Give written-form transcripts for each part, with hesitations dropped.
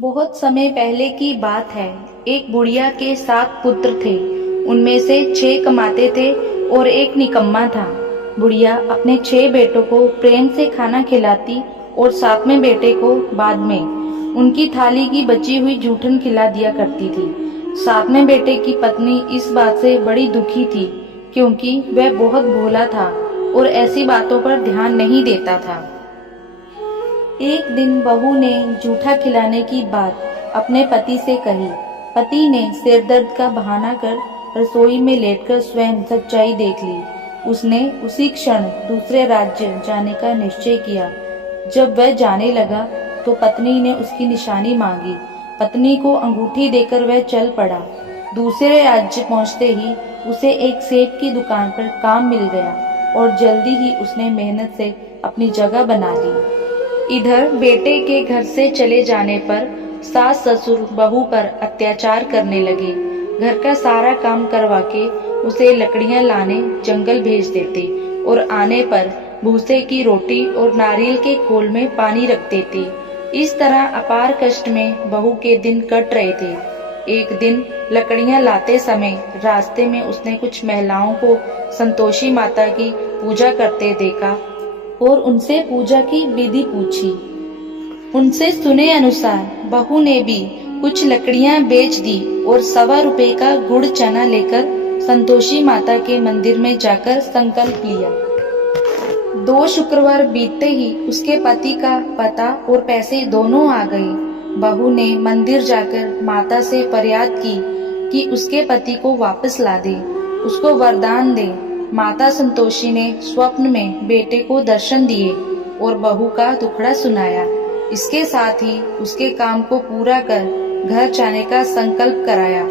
बहुत समय पहले की बात है। एक बुढ़िया के 7 पुत्र थे। उनमें से 6 कमाते थे और एक निकम्मा था। बुढ़िया अपने 6 बेटों को प्रेम से खाना खिलाती और 7वें बेटे को बाद में उनकी थाली की बची हुई जूठन खिला दिया करती थी। 7वें बेटे की पत्नी इस बात से बड़ी दुखी थी, क्योंकि वह बहुत भोला था और ऐसी बातों पर ध्यान नहीं देता था। एक दिन बहू ने जूठा खिलाने की बात अपने पति से कही। पति ने सिर दर्द का बहाना कर रसोई में लेटकर स्वयं सच्चाई देख ली। उसने उसी क्षण दूसरे राज्य जाने का निश्चय किया। जब वह जाने लगा तो पत्नी ने उसकी निशानी मांगी। पत्नी को अंगूठी देकर वह चल पड़ा। दूसरे राज्य पहुंचते ही उसे एक सेठ की दुकान पर काम मिल गया और जल्दी ही उसने मेहनत से अपनी जगह बना ली। इधर बेटे के घर से चले जाने पर सास ससुर बहू पर अत्याचार करने लगे। घर का सारा काम करवा के उसे लकड़ियां लाने जंगल भेज देते और आने पर भूसे की रोटी और नारियल के खोल में पानी रख देते। इस तरह अपार कष्ट में बहू के दिन कट रहे थे। एक दिन लकड़ियां लाते समय रास्ते में उसने कुछ महिलाओं को संतोषी माता की पूजा करते देखा और उनसे पूजा की विधि पूछी। उनसे सुने अनुसार बहू ने भी कुछ लकड़ियां बेच दी और 1.25 रुपए का गुड़ चना लेकर संतोषी माता के मंदिर में जाकर संकल्प लिया। 2 शुक्रवार बीतते ही उसके पति का पता और पैसे दोनों आ गए। बहू ने मंदिर जाकर माता से फरियाद की कि उसके पति को वापस ला दे, उसको वरदान दे। माता संतोषी ने स्वप्न में बेटे को दर्शन दिए और बहू का दुखड़ा सुनाया। इसके साथ ही उसके काम को पूरा कर घर जाने का संकल्प कराया।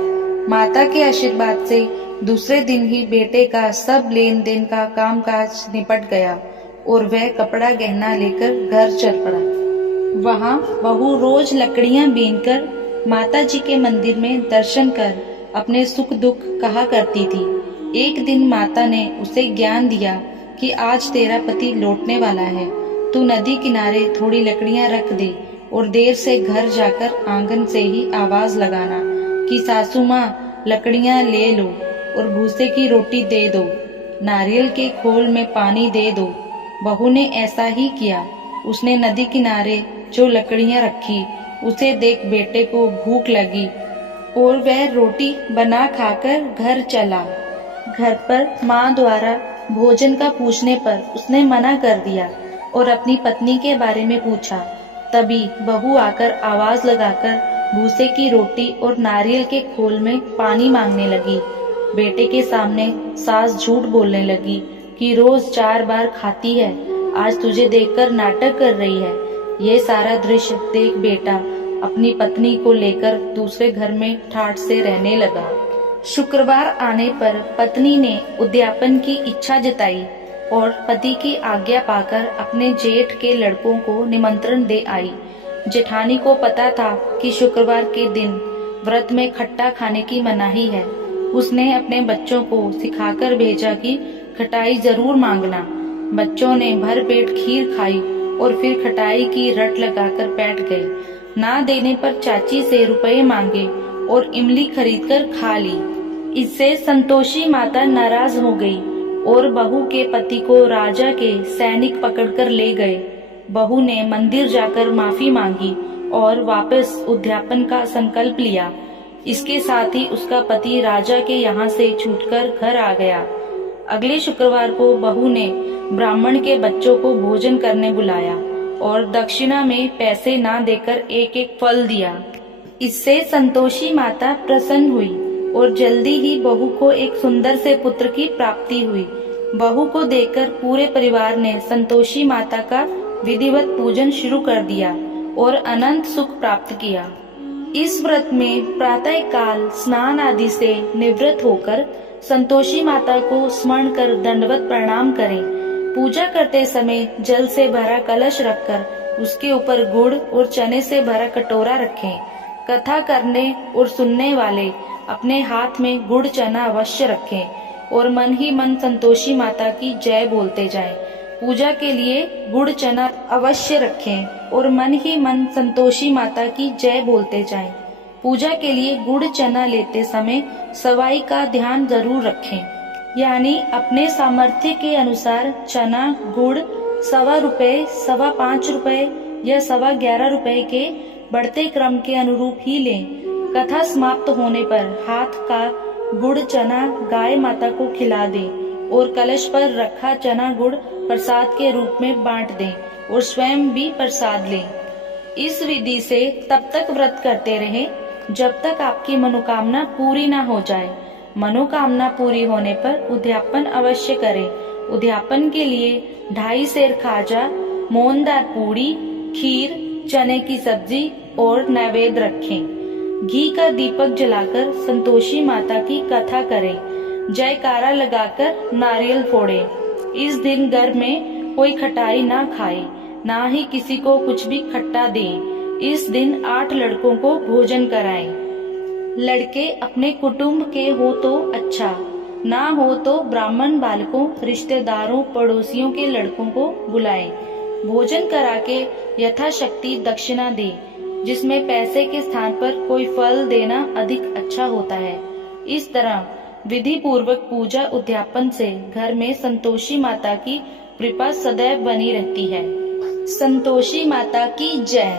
माता के आशीर्वाद से दूसरे दिन ही बेटे का सब लेन देन का कामकाज निपट गया और वह कपड़ा गहना लेकर घर चल पड़ा। वहाँ बहू रोज लकड़ियां बीनकर माता जी के मंदिर में दर्शन कर अपने सुख दुख कहा करती थी। एक दिन माता ने उसे ज्ञान दिया कि आज तेरा पति लौटने वाला है, तू नदी किनारे थोड़ी लकड़ियां रख दे और देर से घर जाकर आंगन से ही आवाज लगाना कि सासू माँ लकड़ियां ले लो और भूसे की रोटी दे दो, नारियल के खोल में पानी दे दो। बहू ने ऐसा ही किया। उसने नदी किनारे जो लकड़ियां रखी, उसे देख बेटे को भूख लगी और वह रोटी बना खाकर घर चला। घर पर माँ द्वारा भोजन का पूछने पर उसने मना कर दिया और अपनी पत्नी के बारे में पूछा। तभी बहू आकर आवाज लगाकर भूसे की रोटी और नारियल के खोल में पानी मांगने लगी। बेटे के सामने सास झूठ बोलने लगी कि रोज 4 बार खाती है, आज तुझे देखकर नाटक कर रही है। ये सारा दृश्य देख बेटा अपनी पत्नी को लेकर दूसरे घर में ठाठ से रहने लगा। शुक्रवार आने पर पत्नी ने उद्यापन की इच्छा जताई और पति की आज्ञा पाकर अपने जेठ के लड़कों को निमंत्रण दे आई। जेठानी को पता था कि शुक्रवार के दिन व्रत में खट्टा खाने की मनाही है। उसने अपने बच्चों को सिखाकर भेजा कि खटाई जरूर मांगना। बच्चों ने भर पेट खीर खाई और फिर खटाई की रट लगाकर बैठ गए। ना देने पर चाची से रुपए मांगे और इमली खरीदकर खा ली। इससे संतोषी माता नाराज हो गई और बहू के पति को राजा के सैनिक पकड़कर ले गए। बहू ने मंदिर जाकर माफी मांगी और वापस उद्यापन का संकल्प लिया। इसके साथ ही उसका पति राजा के यहाँ से छूटकर घर आ गया। अगले शुक्रवार को बहू ने ब्राह्मण के बच्चों को भोजन करने बुलाया और दक्षिणा में पैसे ना देकर एक एक फल दिया। इससे संतोषी माता प्रसन्न हुई और जल्दी ही बहू को एक सुंदर से पुत्र की प्राप्ति हुई। बहू को देखकर पूरे परिवार ने संतोषी माता का विधिवत पूजन शुरू कर दिया और अनंत सुख प्राप्त किया। इस व्रत में प्रातः काल स्नान आदि से निवृत्त होकर संतोषी माता को स्मरण कर दंडवत प्रणाम करें। पूजा करते समय जल से भरा कलश रखकर उसके ऊपर गुड़ और चने से भरा कटोरा रखें। कथा करने और सुनने वाले अपने हाथ में गुड़ चना अवश्य रखें और मन ही मन संतोषी माता की जय बोलते जाएं। पूजा के लिए गुड़ चना अवश्य रखें और मन ही मन संतोषी माता की जय बोलते जाएं। पूजा के लिए गुड़ चना लेते समय सवाई का ध्यान जरूर रखें, यानी अपने सामर्थ्य के अनुसार चना गुड़ 1.25 रुपए, 5.25 रुपए या 11.25 रुपए के बढ़ते क्रम के अनुरूप ही लें। कथा समाप्त होने पर हाथ का गुड़ चना गाय माता को खिला दें और कलश पर रखा चना गुड़ प्रसाद के रूप में बांट दें और स्वयं भी प्रसाद लें। इस विधि से तब तक व्रत करते रहें जब तक आपकी मनोकामना पूरी ना हो जाए। मनोकामना पूरी होने पर उद्यापन अवश्य करें। उद्यापन के लिए 2.5 सेर खाजा, मोहनदार पूड़ी, खीर, चने की सब्जी और नैवेद्य रखें। घी का दीपक जलाकर संतोषी माता की कथा करें। जयकारा लगाकर नारियल फोड़ें। इस दिन घर में कोई खटाई ना खाए, ना ही किसी को कुछ भी खट्टा दें। इस दिन 8 लड़कों को भोजन कराएं। लड़के अपने कुटुंब के हो तो अच्छा, ना हो तो ब्राह्मण बालकों, रिश्तेदारों, पड़ोसियों के लड़कों को बुलाएं। भोजन करा के यथाशक्ति दक्षिणा दें, जिसमें पैसे के स्थान पर कोई फल देना अधिक अच्छा होता है। इस तरह विधि पूर्वक पूजा उद्यापन से घर में संतोषी माता की कृपा सदैव बनी रहती है। संतोषी माता की जय।